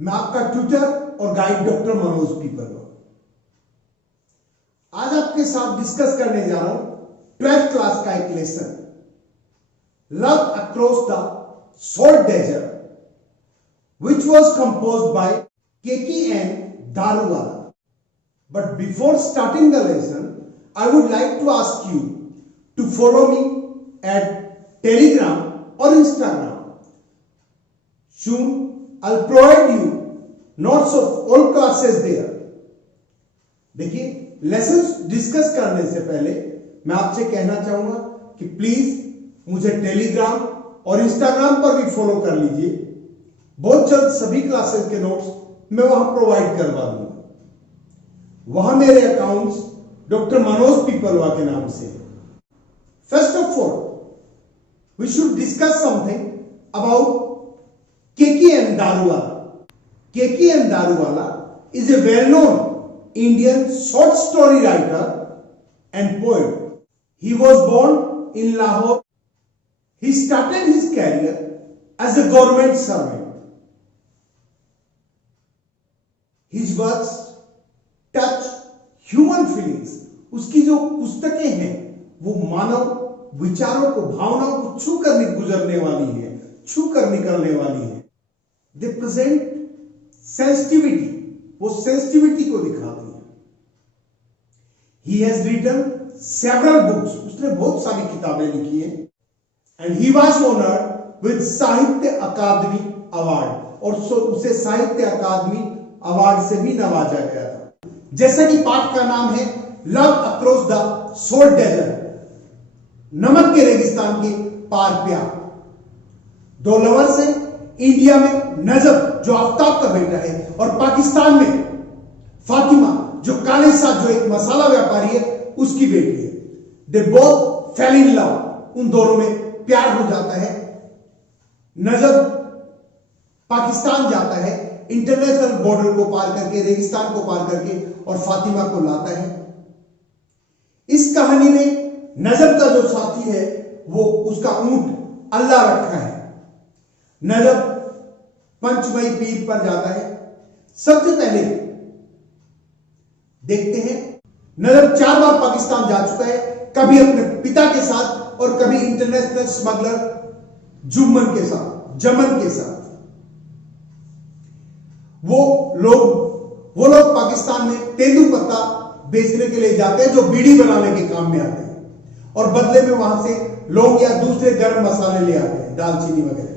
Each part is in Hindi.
मैं आपका ट्यूटर और गाइड डॉक्टर मनोज पीपलवा। आज आपके साथ डिस्कस करने जा रहा हूं 12th क्लास का एक lesson, love across the salt desert, which was composed by K.K.N. Daruwala. But before starting the lesson, I would like to ask you to follow me at Telegram or Instagram. Soon I'll provide you notes of all classes there. देखिए, लेसन्स डिस्कस करने से पहले मैं आपसे कहना चाहूंगा कि प्लीज मुझे टेलीग्राम और इंस्टाग्राम पर भी फॉलो कर लीजिए। बहुत जल्द सभी क्लासेस के नोट्स मैं वहां प्रोवाइड करवा दूंगा। वहां मेरे अकाउंट्स डॉक्टर मनोज पीपलवा के नाम से। First of all we should discuss something about K.K.N. Daruwala. K.K.N. Daruwala is a well-known Indian short story writer and poet. He was born in Lahore. He started his career as a government servant. His works touch human feelings. उसकी जो पुस्तकें हैं वो मानव विचारों को, भावनाओं को छू कर गुजरने वाली है, छू कर निकलने वाली है। They present sensitivity, वो सेंसिटिविटी को दिखाती है। He has written several books, उसने बहुत सारी किताबें लिखी हैं। And he was honored with साहित्य अकादमी अवार्ड, और उसे साहित्य अकादमी अवार्ड से भी नवाजा गया था। जैसा कि पाठ का नाम है love across the salt desert, नमक के रेगिस्तान के पार प्यार। दो लवर्स हैं, इंडिया में नजब जो आफ्ताब का बेटा है, और पाकिस्तान में फातिमा जो काले साथ जो एक मसाला व्यापारी है उसकी बेटी है। They both fail in love, उन दोनों में प्यार हो जाता है। नजब पाकिस्तान जाता है, इंटरनेशनल बॉर्डर को पार करके, रेगिस्तान को पार करके, और फातिमा को लाता है। इस कहानी में नजब का जो साथी है वो उसका ऊंट अल्लाह रखा है। नजब पंचमई पीर पर जाता है। सबसे पहले देखते हैं नजब 4 बार पाकिस्तान जा चुका है, कभी अपने पिता के साथ और कभी इंटरनेशनल स्मगलर जमन के साथ। वो लोग पाकिस्तान में तेंदुपत्ता बेचने के लिए जाते हैं जो बीड़ी बनाने के काम में आते हैं, और बदले में वहां से लौंग या दूसरे गर्म मसाले ले आते हैं, दालचीनी वगैरह।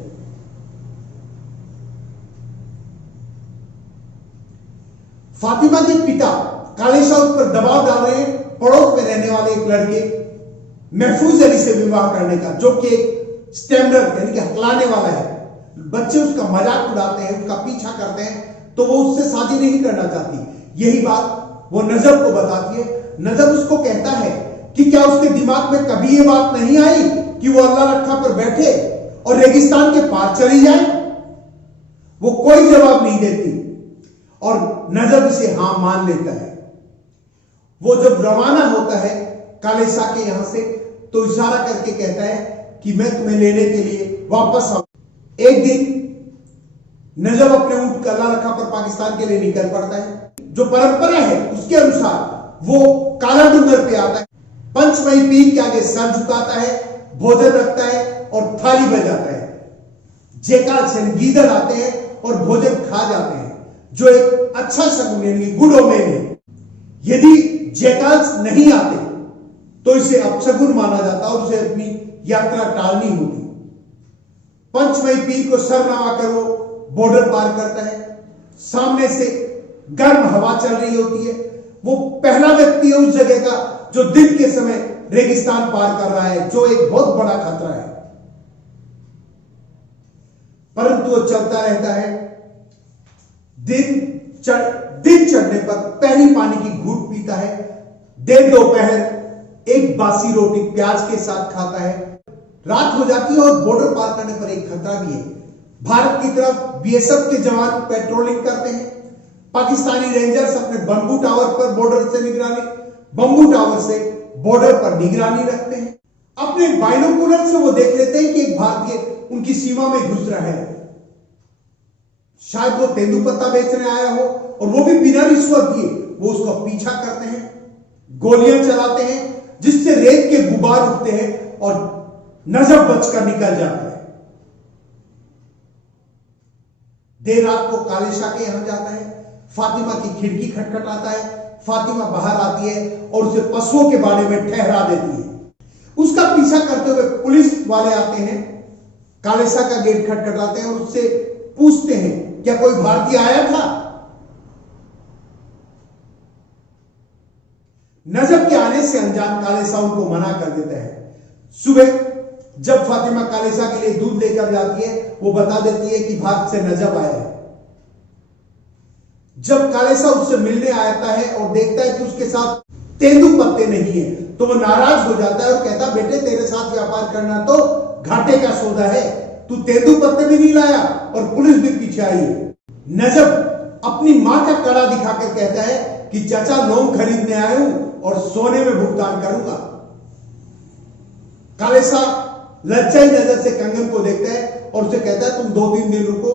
फातिमा के पिता काले शाह उस पर दबाव डाल रहे हैं पड़ोस में रहने वाले एक लड़के महफूज अली से विवाह करने का, जो कि एक स्टैंडर्ड यानी कि हकलाने वाला है। बच्चे उसका मजाक उड़ाते हैं, उसका पीछा करते हैं, तो वो उससे शादी नहीं करना चाहती। यही बात वो नजब को बताती है। नजब उसको कहता है कि क्या उसके दिमाग में कभी ये बात नहीं आई कि वो अल्लाह रखा पर बैठे और रेगिस्तान के पार चली जाए? वो कोई जवाब नहीं देती, और नजब इसे हां मान लेता है। वो जब रवाना होता है काले शाह के यहां से, तो इशारा करके कहता है कि मैं तुम्हें लेने के लिए वापस आऊं। एक दिन नजब अपने ऊंट का अल्लाह रखा पर पाकिस्तान के लिए निकल पड़ता है। जो परंपरा है उसके अनुसार वो काला डूंगर पे आता है, पंचमई पीर के आगे सर झुकाता है, भोजन रखता है और थाली बजाता है। जेकाल से गीदड़ आते हैं और भोजन खा जाते हैं, जो एक अच्छा शगुन यानी गुड ओमेन है। यदि जैकाल्स नहीं आते तो इसे अपशगुन माना जाता और उसे अपनी यात्रा टालनी होती। पंचमई पीर को सर नवाकर वो बॉर्डर पार करता है। सामने से गर्म हवा चल रही होती है। वो पहला व्यक्ति है उस जगह का जो दिन के समय रेगिस्तान पार कर रहा है, जो एक बहुत बड़ा खतरा है। परंतु वो चलता रहता है। दिन चढ़ने पर पहली पानी की घूंट पीता है। देर दोपहर एक बासी रोटी प्याज के साथ खाता है। रात हो जाती है और बॉर्डर पार करने पर एक खतरा भी है। भारत की तरफ बीएसएफ के जवान पेट्रोलिंग करते हैं। पाकिस्तानी रेंजर्स अपने बंबू टावर पर बंबू टावर से बॉर्डर पर निगरानी रखते हैं। अपने बाइनोकुलर से वो देख लेते हैं कि एक भारतीय उनकी सीमा में घुस रहा है। शायद वो तेंदुपत्ता बेचने आया हो और वो भी बिना रिश्वत दिए वो उसका पीछा करते हैं, गोलियां चलाते हैं, जिससे रेत के गुबार उठते हैं और नजर बचकर निकल जाता है। देर रात को काले शाह के यहां जाता है, फातिमा की खिड़की खटखटाता है, फातिमा बाहर आती है और उसे पशुओं के बारे में ठहरा देती है। उसका पीछा करते हुए पुलिस वाले आते हैं, काले शाह का गेट खटखटाते हैं और उससे पूछते हैं क्या कोई भारतीय आया था। नजब के आने से अनजान काले शाह उनको मना कर देता है। सुबह जब फातिमा काले शाह के लिए दूध लेकर जाती है, वो बता देती है कि भारत से नजब आया है। जब काले शाह उससे मिलने आता है और देखता है कि उसके साथ तेंदुपत्ते नहीं है, तो वो नाराज हो जाता है और कहता बेटे तेरे साथ व्यापार करना तो घाटे का सौदा है, तू तेंदुपत्ते भी नहीं लाया और पुलिस भी पीछे आई है। नजब अपनी मां का कड़ा दिखाकर कहता है कि चाचा लौंग खरीदने आया हूं और सोने में भुगतान करूंगा। काले शाह लज्जाई नजर से कंगन को देखता है और उसे कहता है तुम 2-3 दिन रुको,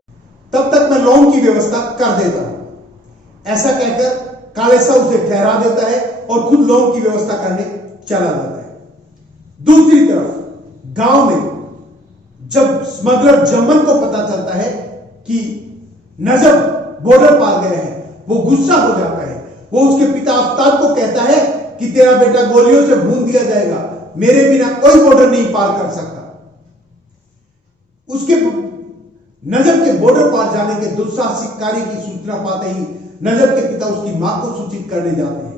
तब तक मैं लौंग की व्यवस्था कर देता हूं। ऐसा कहकर काले शाह उसे ठहरा देता है और खुद लौंग की व्यवस्था करने चला जाता है। दूसरी तरफ गांव में जब स्मगलर जमन को पता चलता है कि नजब बॉर्डर पार गए हैं, वो गुस्सा हो जाता है। वो उसके पिता आफ्ताब को कहता है कि तेरा बेटा गोलियों से भून दिया जाएगा, मेरे बिना कोई बॉर्डर नहीं पार कर सकता। उसके नजब के बॉर्डर पार जाने के दुस्साहसिक कार्य की सूचना पाते ही नजब के पिता उसकी मां को सूचित करने जाते हैं।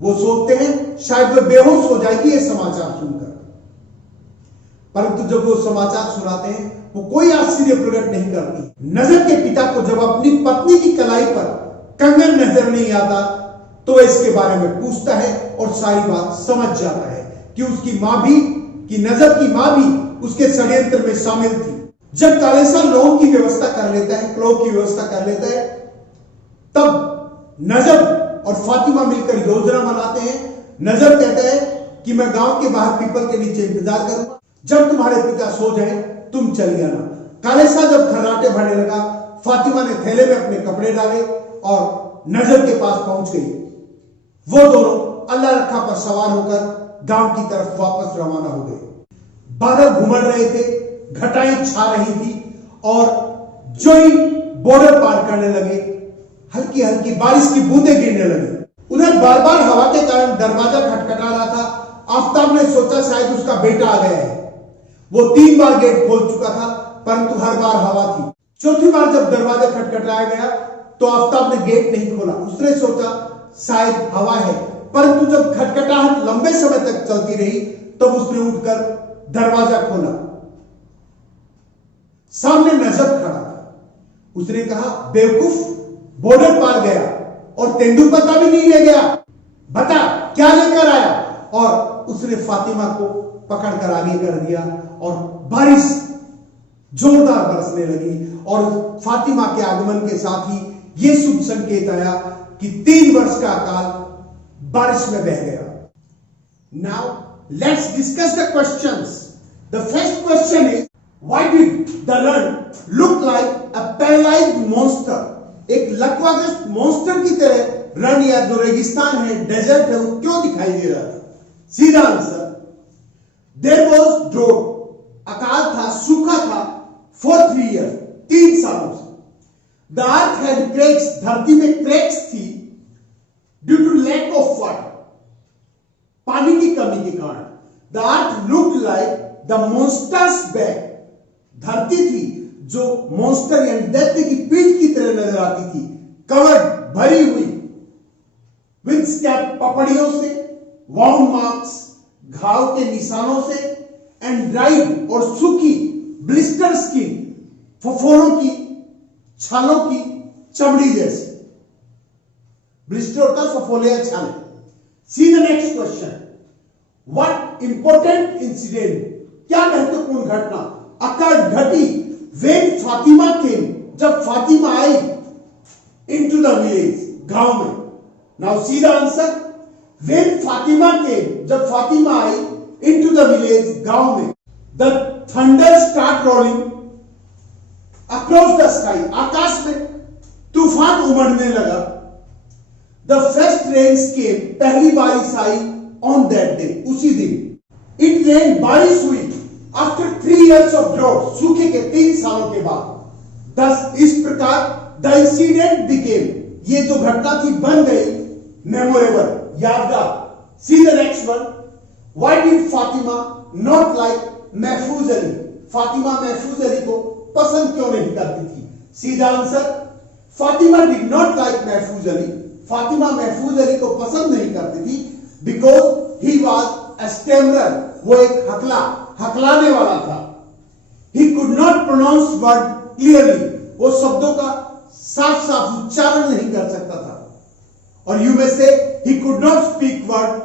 वो सोचते हैं शायद वह बेहोश हो जाएगी ये समाचार सुनकर, परंतु जब वो समाचार सुनाते हैं वो कोई आश्चर्य प्रकट नहीं करती। नजब के पिता को जब अपनी पत्नी की कलाई पर कंगन नजर नहीं आता तो वह इसके बारे में पूछता है और सारी बात समझ जाता है कि उसकी मां भी, कि नजब की मां भी उसके षड्यंत्र में शामिल थी। जब काले शाह लौंग की व्यवस्था कर लेता है, क्लोव की व्यवस्था कर लेता है, तब नजब और फातिमा मिलकर योजना बनाते हैं। नजब कहता है कि मैं गांव के बाहर पीपल के नीचे इंतजार करूंगा, जब तुम्हारे पिता सो जाए तुम चली आना। काले शाह जब खर्राटे भरने लगा, फातिमा ने थैले में अपने कपड़े डाले और नजब के पास पहुंच गई। वो दोनों अल्लाह रखा पर सवार होकर गांव की तरफ वापस रवाना हो गए। बादल घुमड़ रहे थे, घटाएं छा रही थी और जो ही बॉर्डर पार करने लगे हल्की हल्की बारिश की बूंदें गिरने लगी। उधर बार बार हवा के कारण दरवाजा खटखटा रहा था। आफ्ताब ने सोचा शायद उसका बेटा आ गया है। वो 3 बार गेट खोल चुका था, परंतु हर बार हवा थी। चौथी बार जब दरवाजा खटखटाया गया तो आफ्ताब ने गेट नहीं खोला। उसने सोचा शायद हवा है, परंतु जब खटखटाहट लंबे समय तक चलती रही तब उसने उठकर दरवाजा खोला। सामने नजब खड़ा था। उसने कहा बेवकूफ, बॉर्डर पार गया और तेंदुपत्ता भी नहीं ले गया, बता क्या लेकर आया। और उसने फातिमा को पकड़कर आगे कर दिया और बारिश जोरदार बरसने लगी और फातिमा के आगमन के साथ ही यह शुभ संकेत आया कि 3 वर्ष का अकाल बारिश में बह गया। Now let's discuss the questions. The first question is why did the run look like a paralysed monster. एक लकवाग्रस्त मॉन्स्टर की तरह रन या जो रेगिस्तान है, डेजर्ट है, वो क्यों दिखाई दे रहा था? सीधा आंसर, देयर वाज ड्रोट, अकाल था, सूखा था, फॉर 3 years, 3 सालों से। द अर्थ हैड क्रैक्स, धरती में क्रैक्स थी, due to lack of water, पानी की कमी के कारण। The earth looked like the monsters back, धरती थी जो मॉन्स्टर यानी दैत्य की पीठ की तरह नजर आती थी, कवर्ड, भरी हुई, विद स्कैब, पपड़ियों से, वाउंड मार्क्स, घाव के निशानों से, एंड ड्राइड और सूखी, ब्लिस्टर स्किन, फफोलों की, छालों की चमड़ी जैसी। ब्लिस्टर होता है फफोले या छाले। See the next question, what important incident, क्या महत्वपूर्ण घटना अकर्ड, घटी, व्हेन फातिमा केम, जब फातिमा आई, इनटू द विलेज, गांव में। Now see the answer, when Fatima came, जब फातिमा आई, इनटू द विलेज, गांव में, the thunder start rolling, across the sky, आकाश में तूफान उमड़ने लगा। द फर्स्ट रेन्स केम, पहली बारिश आई ऑन दैट डे, उसी दिन। इट रेन, बारिश हुई आफ्टर 3 years ऑफ ड्रॉट, सूखे के 3 सालों के बाद। दस इस प्रकार द इंसिडेंट बिकेम, ये जो घटना थी बन गई मेमोरेबल, यादगार। सी the next one, why did Fatima not like महफूज अली, फातिमा महफूज अली को पसंद क्यों नहीं करती थी? सीधा answer, Fatima did not like महफूज अली, फातिमा महफूज अली को पसंद नहीं करती थी बिकॉज ही वॉज ए स्टैमरर, वो एक हकलाने वाला था। He could not pronounce word clearly, वो शब्दों का साफ साफ उच्चारण नहीं कर सकता था। और यू में से ही could not speak word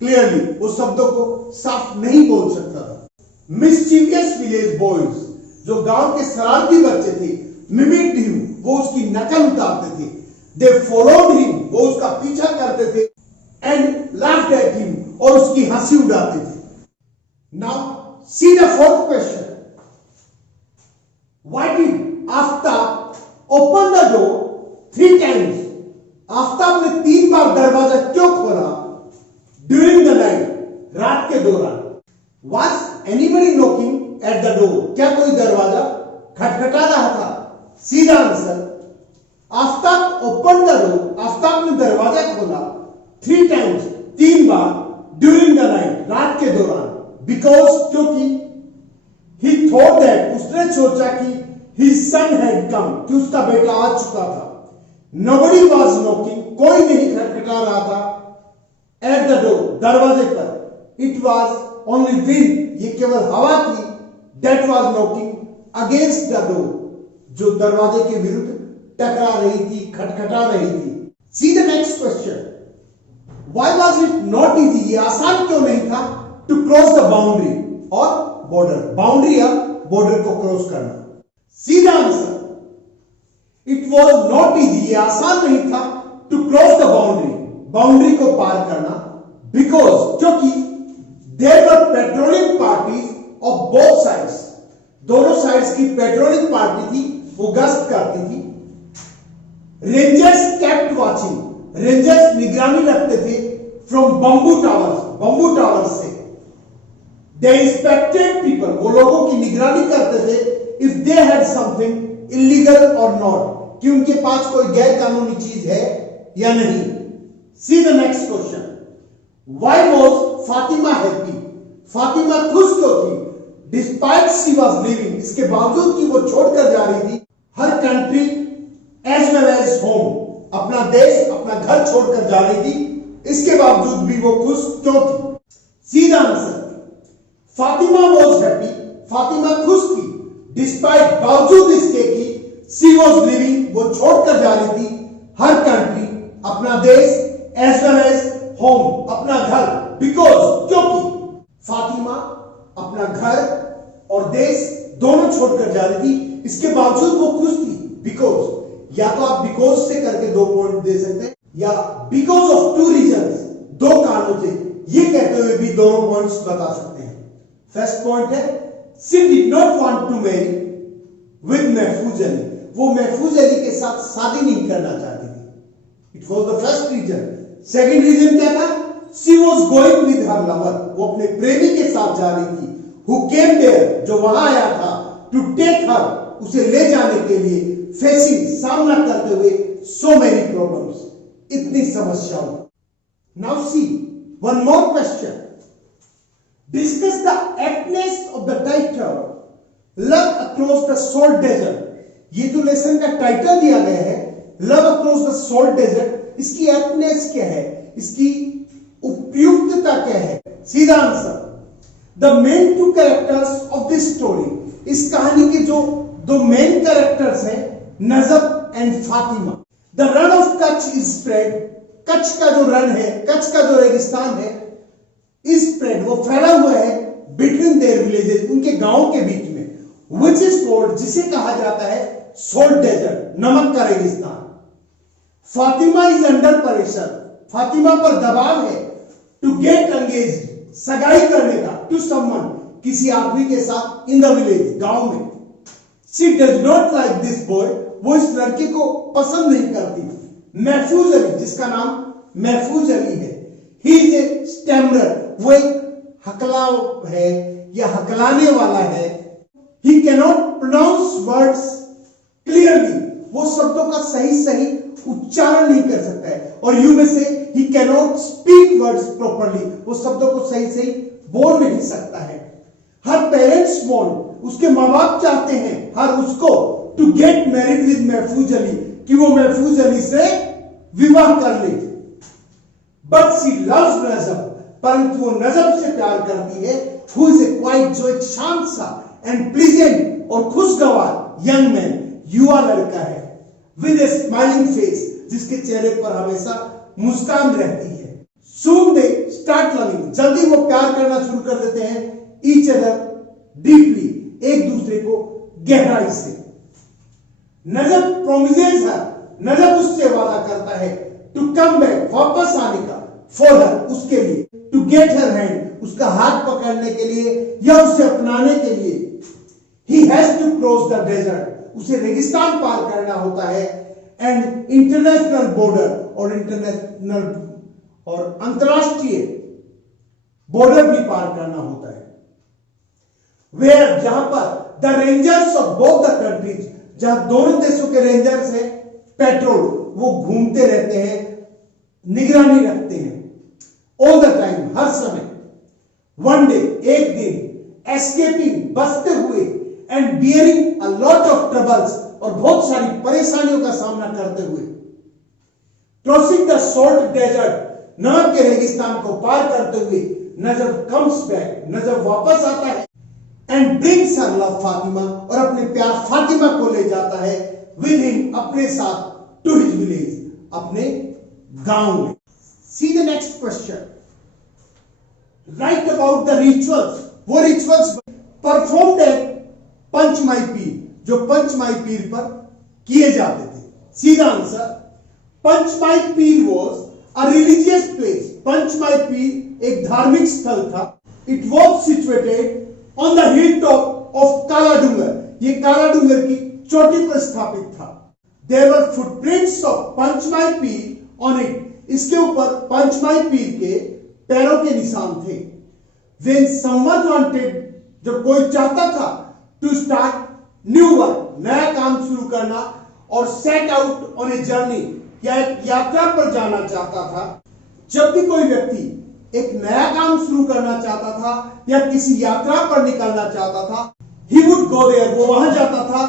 clearly, वो शब्दों को साफ नहीं बोल सकता था। मिस्चीवियस विलेज बॉयज, जो गांव के शरारती बच्चे थे, मिमिक्ड हिम, वो उसकी नकल उतारते थे। दे फॉलोड हिम, वो उसका पीछा करते थे। एंड लाफ्ड एट हिम, और उसकी हंसी उड़ाते थे। Now see the fourth question, why did Aftab open the door 3 times, Aftab ने 3 बार दरवाजा क्यों खोला? ड्यूरिंग द नाइट, रात के दौरान। Was anybody knocking at the door, क्या कोई दरवाजा खटखटा रहा था? सीधा answer, Aftab open the door, Aftab ने दरवाजा खोला 3 times, 3 bar, during the night, रात के दौरान। बिकॉज, क्योंकि, ही थॉट दैट, उसने सोचा कि his son had come, कि उसका बेटा आ चुका था। Nobody was knocking, कोई नहीं खटखटा रहा था at the door, दरवाजे पर। It was only wind, ये केवल हवा थी, that was knocking against the door, जो दरवाजे के विरुद्ध टकरा रही थी, खटखटा रही थी। See the next question, why was it not easy, ये आसान क्यों नहीं था to cross the boundary और border, बाउंड्री या बॉर्डर को क्रॉस करना? सीधा answer, it was not easy, ये आसान नहीं था to cross the boundary, boundary को पार करना, because, क्योंकि there were patrolling parties of both sides, दोनों साइड्स की पेट्रोलिंग पार्टी थी, वो गश्त करती थी। रेंजर्स kept watching, रेंजर्स निगरानी रखते थे from bamboo towers से। They inspected people, वो लोगों की निगरानी करते थे if they had something illegal or not, कि उनके पास कोई गैर कानूनी चीज है या नहीं। See the next question, why was Fatima happy, Fatima खुश क्यों थी? डिस्पाइट शी वॉज लिविंग, इसके बावजूद कि वो छोड़कर जा रही थी हर country as well as home, अपना देश, अपना घर छोड़कर जा रही थी, इसके बावजूद भी वो खुश क्यों थी? सीधा answer, Fatima was happy, Fatima खुश थी, डिस्पाइट, बावजूद इसके कि शी वॉज लिविंग, वो छोड़कर जा रही थी हर कंट्री, अपना देश, एज वेल एज होम, अपना घर, बिकॉज, क्योंकि फातिमा अपना घर और देश दोनों छोड़कर जा रही थी, इसके बावजूद वो खुश थी। बिकॉज, या तो आप बिकॉज से करके 2 पॉइंट दे सकते हैं, या बिकॉज ऑफ 2 रीजंस, 2 कारणों से, ये कहते हुए भी दोनों पॉइंट्स बता सकते हैं। फर्स्ट पॉइंट है, she did not want to marry with Mahfuz Ali, वो महफूज अली के साथ शादी नहीं करना चाहती थी। It was the first reason. Second reason क्या था? She was going with her lover, वो अपने प्रेमी के साथ जा रही थी, who came there, जो वहां आया था, to take her, उसे ले जाने के लिए, facing, सामना करते हुए, so many problems, इतनी समस्याओं। Now see, one more question, discuss the aptness of the title, Love Across the Salt Desert, ये जो लेसन का टाइटल दिया गया है, Love Across the Salt Desert, इसकी एप्टनेस क्या है, इसकी उपयुक्तता क्या है? सीधा answer, the main 2 characters of this story, इस कहानी के जो 2 मेन कैरेक्टर्स हैं, Najab and Fatima. The Rann of Kutch is spread, Kutch का जो रन है, कच्छ का जो रेगिस्तान है, इज स्प्रेड, वो फैला हुआ है बिटवीन देयर विलेजेस, उनके गांव के बीच में, विच इज कॉल्ड, जिसे कहा जाता है सोल्ट डेजर्ट, नमक का रेगिस्तान। Fatima is under pressure, Fatima पर दबाव है, टू गेट एंगेज, सगाई करने का, टू समवन, किसी आदमी के साथ, इन द विलेज, गांव में। She does not like this boy, वो इस लड़के को पसंद नहीं करती। महफूज अली, जिसका नाम महफूज अली है, ही इज ए स्टैमरर, वो एक हकला है या हकलाने वाला है। He cannot pronounce words clearly, वो शब्दों का सही सही उच्चारण नहीं कर सकता है। और यू में से ही कैनॉट स्पीक वर्ड्स प्रॉपरली, वो शब्दों को सही सही बोल नहीं सकता है। हर पेरेंट्स वांट, उसके माँ बाप चाहते हैं हर उसको to get married with Mahfuz Ali, कि वो महफूज अली से विवाह कर ले। बट शी लव्स नजब, परंतु वो नजब से प्यार करती है, हु इज ए क्वाइट, जो एक शांत सा एंड प्लीजेंट और खुशगवार यंग मैन, युवा लड़का है, विद ए स्माइलिंग फेस, जिसके चेहरे पर हमेशा मुस्कान रहती है। Soon they start loving, जल्दी वो प्यार करना शुरू कर देते हैं each other deeply, एक दूसरे को गहराई से। नजब promises her, नजब उससे वादा करता है to come back, वापस आने का, for her, उसके लिए, to get her hand, उसका हाथ पकड़ने के लिए या उसे अपनाने के लिए। He has to cross the desert, उसे रेगिस्तान पार करना होता है, एंड इंटरनेशनल बॉर्डर, और इंटरनेशनल और अंतरराष्ट्रीय बॉर्डर भी पार करना होता है। वेयर, जहां पर the rangers of both the countries, जहां दोनों देशों के रेंजर्स हैं, पेट्रोल, वो घूमते रहते हैं, निगरानी रखते हैं, ऑल द टाइम, हर समय। वन डे, एक दिन, एस्केपिंग, बचते हुए, and bearing a lot of troubles, और बहुत सारी परेशानियों का सामना करते हुए, क्रॉसिंग द शॉर्ट डेजर्ट, नमक के रेगिस्तान को पार करते हुए, नजब कम्स बैक, नजब वापस आता है, and brings her love Fatima, और अपने प्यार फातिमा को ले जाता है विद हिम, अपने साथ, टू हिज विलेज, अपने गांव में। सी the next question, right about the rituals, वो रिचुअल्स परफॉर्म्ड एट पंचमाई पीर, जो पंचमाई पीर पर किए जाते थे। सीधा answer, पंचमाई Pir was a religious place, पंचमाई पीर एक धार्मिक स्थल था। It was situated on the hill top of काला डूंगर, ये काला डूंगर की चोटी पर स्थापित था। There were footprints of पंचमाई Pir on it, इसके ऊपर पंचमाई पीर के पैरों के निशान थे। व्हेन समवन वांटेड, जब कोई चाहता था टू स्टार्ट न्यू वर्क, नया काम शुरू करना, और set out on a journey, या एक यात्रा पर जाना चाहता था। जब भी कोई व्यक्ति एक नया काम शुरू करना चाहता था या किसी यात्रा पर निकलना चाहता था, ही वुड गो देयर, वो वहां जाता था,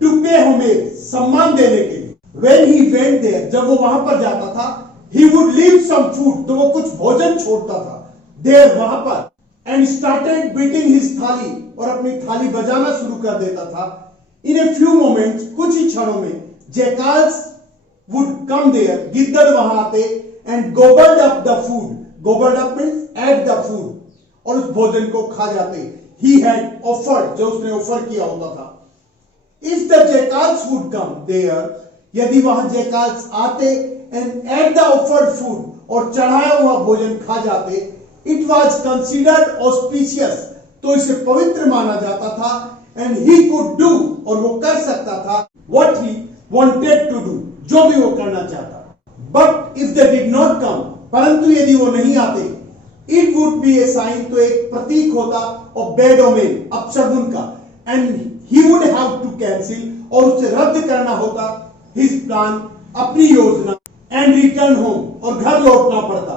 टू पे होमेज, सम्मान देने के लिए। व्हेन ही वेंट देयर, जब वो वहां पर जाता था, he would leave some food, तो वो कुछ भोजन छोड़ता था देयर, वहां पर, एंड स्टार्टेड बीटिंग हिज थाली, और अपनी थाली बजाना शुरू कर देता था। इन ए फ्यू मोमेंट्स, कुछ ही क्षणों में, जैकाल्स वुड कम देयर, गिद्दड़ वहां आते, and gobbled up the food, gobbled up means ate the food, और उस भोजन को खा जाते। ही हैड ऑफर्ड, जो उसने ऑफर किया होता था। If the jackals would come there, यदि वहां जैकाल्स आते and ate the offered food, और चढ़ाया हुआ भोजन खा जाते, इट वॉज कंसिडर्ड ऑस्पिशियस, तो इसे पवित्र माना जाता था, एंड ही कुड डू, और वो कर सकता था, what he wanted to do, जो भी वो करना चाहता। But if they did not come, परंतु यदि वो नहीं आते, it would be a sign, तो एक प्रतीक होता ऑफ बैड ओमेन, अपशगुन का, and he would have to cancel, और उसे रद्द करना होता हिज प्लान, अपनी योजना, एंड रिटर्न होम, और घर लौटना पड़ता।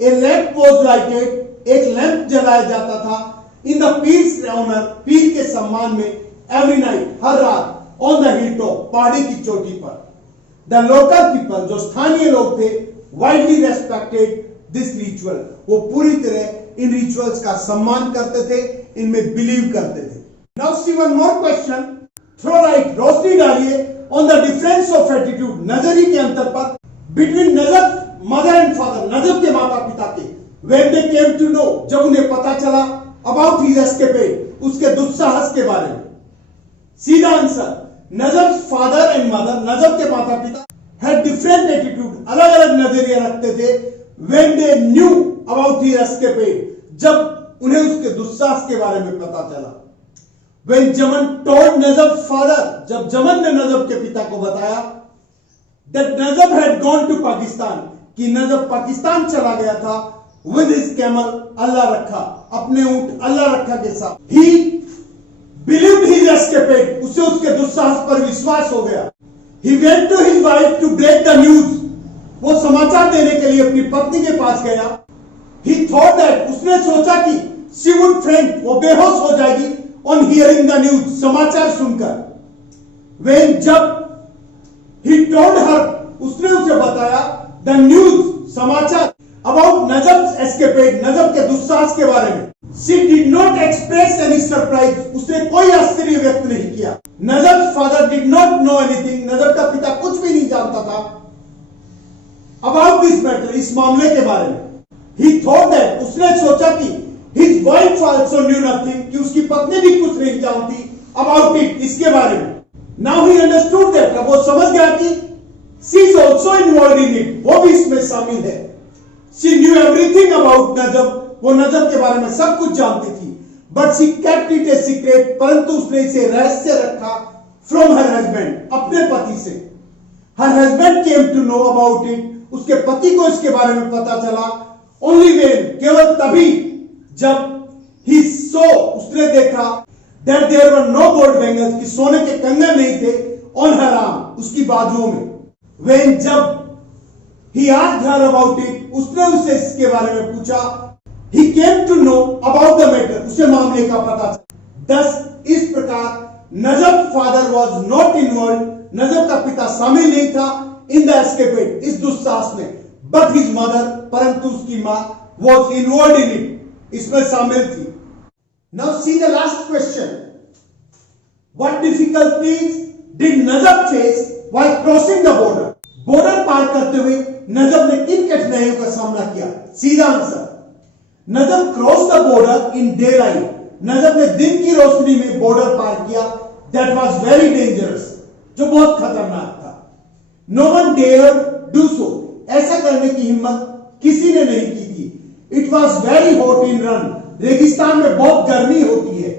ए लैंप वाज लाइटेड, एक लैंप जलाया जाता था, इन द पीर्स ऑनर, पीर के सम्मान में, एवरी नाइट, हर रात, ऑन द हिल टॉप, पहाड़ी की चोटी पर। द लोकल पीपल, जो स्थानीय लोग थे, वाइडली रेस्पेक्टेड दिस रिचुअल, वो पूरी तरह इन रिचुअल्स का सम्मान करते थे, इनमें बिलीव करते थे। Now see one more question, throw light, रोशनी डालिए on the difference of attitude, नजरिए के अंतर पर, between Najab mother and father, Najab के माता पिता के, when they came to know, जब उन्हें पता चला, अबाउट हिज एस्केपेड, उसके दुस्साहस के बारे में। सीधा आंसर, नजब फादर एंड मदर, नजब के माता पिता, हैड डिफरेंट एटीट्यूड, अलग अलग नजरिया रखते थे, when they knew about his escapade, जब उन्हें उसके दुस्साहस के बारे में पता चला। When Jaman told Najab's father, जब जमन ने नजब के पिता को बताया that Najab had gone to Pakistan, कि नजब पाकिस्तान चला गया था with his camel, अल्लाह रखा, अपने ऊंट अल्लाह रखा के साथ, he believed his escapade, उसे उसके दुस्साहस पर विश्वास हो गया. He went to his wife to break the news, वो समाचार देने के लिए अपनी पत्नी के पास गया. He thought that, उसने सोचा कि she would faint, वो बेहोश हो जाएगी on hearing the news, समाचार सुनकर. When जब he told her, उसने उसे बताया the news, समाचार about Najab's escapade, नजब के दुस्साहस के बारे में. She did not express any surprise, उसने कोई आश्चर्य व्यक्त नहीं किया. Najab's father did not know anything, नजब का पिता कुछ भी नहीं जानता था about this matter, इस मामले के बारे में. He thought that, उसने सोचा कि his wife also knew nothing, कि उसकी पत्नी भी कुछ नहीं जानती about it, इसके बारे में. Now he understood that, अब वो समझ गया कि she is also involved in it, वो भी इसमें शामिल है. She knew everything about Najab, वो नजब के बारे में सब कुछ जानती थी. But she kept it a secret, परंतु उसने इसे रहस्य रखा from her husband, अपने पति से. Her husband came to know about it, उसके पति को इसके बारे में पता चला only when, केवल तभी जब he saw, उसने देखा that there were no gold bangles, कि सोने के कंगन नहीं थे on her arm, उसकी बाजुओं में. When जब he asked her about it, उसने उसे इसके बारे में पूछा. He came to know about the matter, उसे मामले का पता चला. Thus, इस प्रकार Najab's father was not involved, नजब का पिता शामिल नहीं था in the escapade, इस दुस्साहस में. But his mother, परंतु उसकी मां was involved in it, इसमें शामिल थी. Now see the last question. What difficulties did Najab face while crossing the border? Border पार करते हुए नजब ने किन कठिनाइयों का सामना किया? सीधा answer, Najab cross the border in daylight, Najab ने दिन की रोशनी में बॉर्डर पार किया. दैट वाज वेरी डेंजरस, जो बहुत खतरनाक था. No one dare do so, ऐसा करने की हिम्मत किसी ने नहीं की थी. It was very hot in Rann, रेगिस्तान में बहुत गर्मी होती है.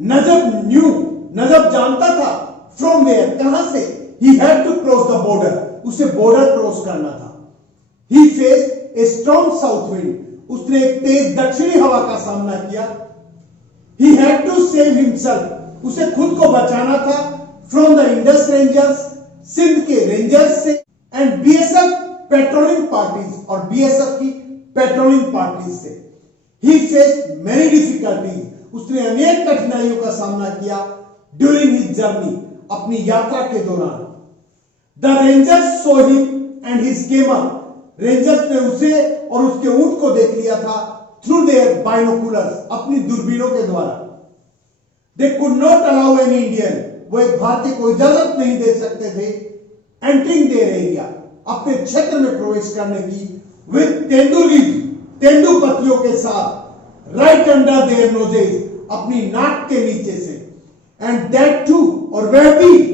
नजब न्यू, नजब जानता था फ्रॉम वेयर, कहां से. He had to cross the border, उसे बॉर्डर क्रॉस करना था. He faced a strong south wind, उसने एक तेज दक्षिणी हवा का सामना किया. He had to save himself, उसे खुद को बचाना था फ्रॉम द इंडस रेंजर्स, सिंध के रेंजर्स से, एंड बीएसएफ पेट्रोलिंग पार्टीज, और बीएसएफ की पेट्रोलिंग पार्टीज से. ही फेस्ड मेनी डिफिकल्टीज, उसने अनेक कठिनाइयों का सामना किया ड्यूरिंग हिज जर्नी, अपनी यात्रा के दौरान. The rangers saw him and his camel, rangers ने उसे और उसके ऊंट को देख लिया था through their binoculars, अपनी दूरबीनों के द्वारा. They could not allow an Indian, वो एक भारतीय को इजाजत नहीं दे सकते थे entering their area, अपने क्षेत्र में प्रवेश करने की, with तेंदू leaves, तेंदू पत्तियों के साथ, right under their noses, अपनी नाक के नीचे से, and that too, और वह भी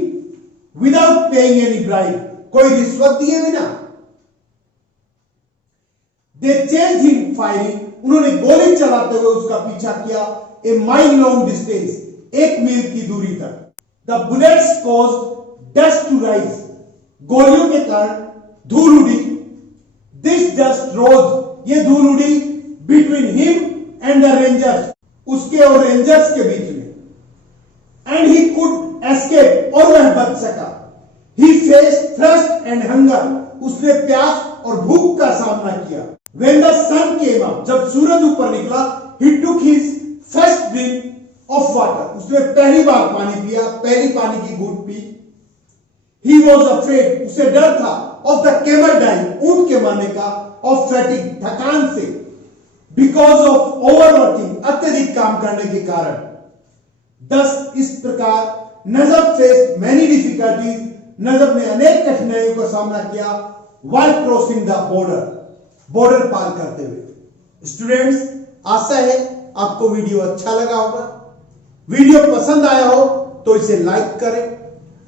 विदाउट पेइंग एनी ब्राइब, कोई रिश्वत दिए बिना. दे चेज्ड हिम फायरिंग, उन्होंने गोली चलाते हुए उसका पीछा किया ए माइल लॉन्ग डिस्टेंस, 1 मील की दूरी तक. The bullets caused dust to rise, गोलियों के कारण धूल उड़ी. दिस डस्ट रोज, ये धूल उड़ी between him and the rangers, उसके और रेंजर्स के बीच में. एंड ही कुड एस्केप, और वह बच सका. He faced thirst and hunger, उसने प्यास और भूख का सामना किया. When the sun came up, जब सूरज ऊपर निकला, he took his first drink of water, उसने पहली बार पानी पिया, पहली पानी की घूंट पी. He was afraid, उसे डर था of the camel dying, ऊंट के मरने का, of fatigue, थकान से, because of overworking, अत्यधिक काम करने के कारण. Thus, इस प्रकार नजब faced many difficulties, नजब ने अनेक कठिनाइयों का सामना किया while crossing the border, border पार करते हुए. स्टूडेंट्स, आशा है आपको वीडियो अच्छा लगा होगा. वीडियो पसंद आया हो तो इसे लाइक करें,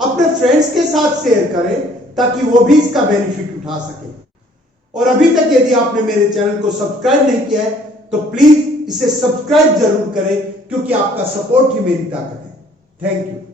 अपने फ्रेंड्स के साथ शेयर करें ताकि वो भी इसका बेनिफिट उठा सके. और अभी तक यदि आपने मेरे चैनल को सब्सक्राइब नहीं किया है तो प्लीज इसे सब्सक्राइब जरूर करें, क्योंकि आपका सपोर्ट ही मेरी ताकत है. Thank you.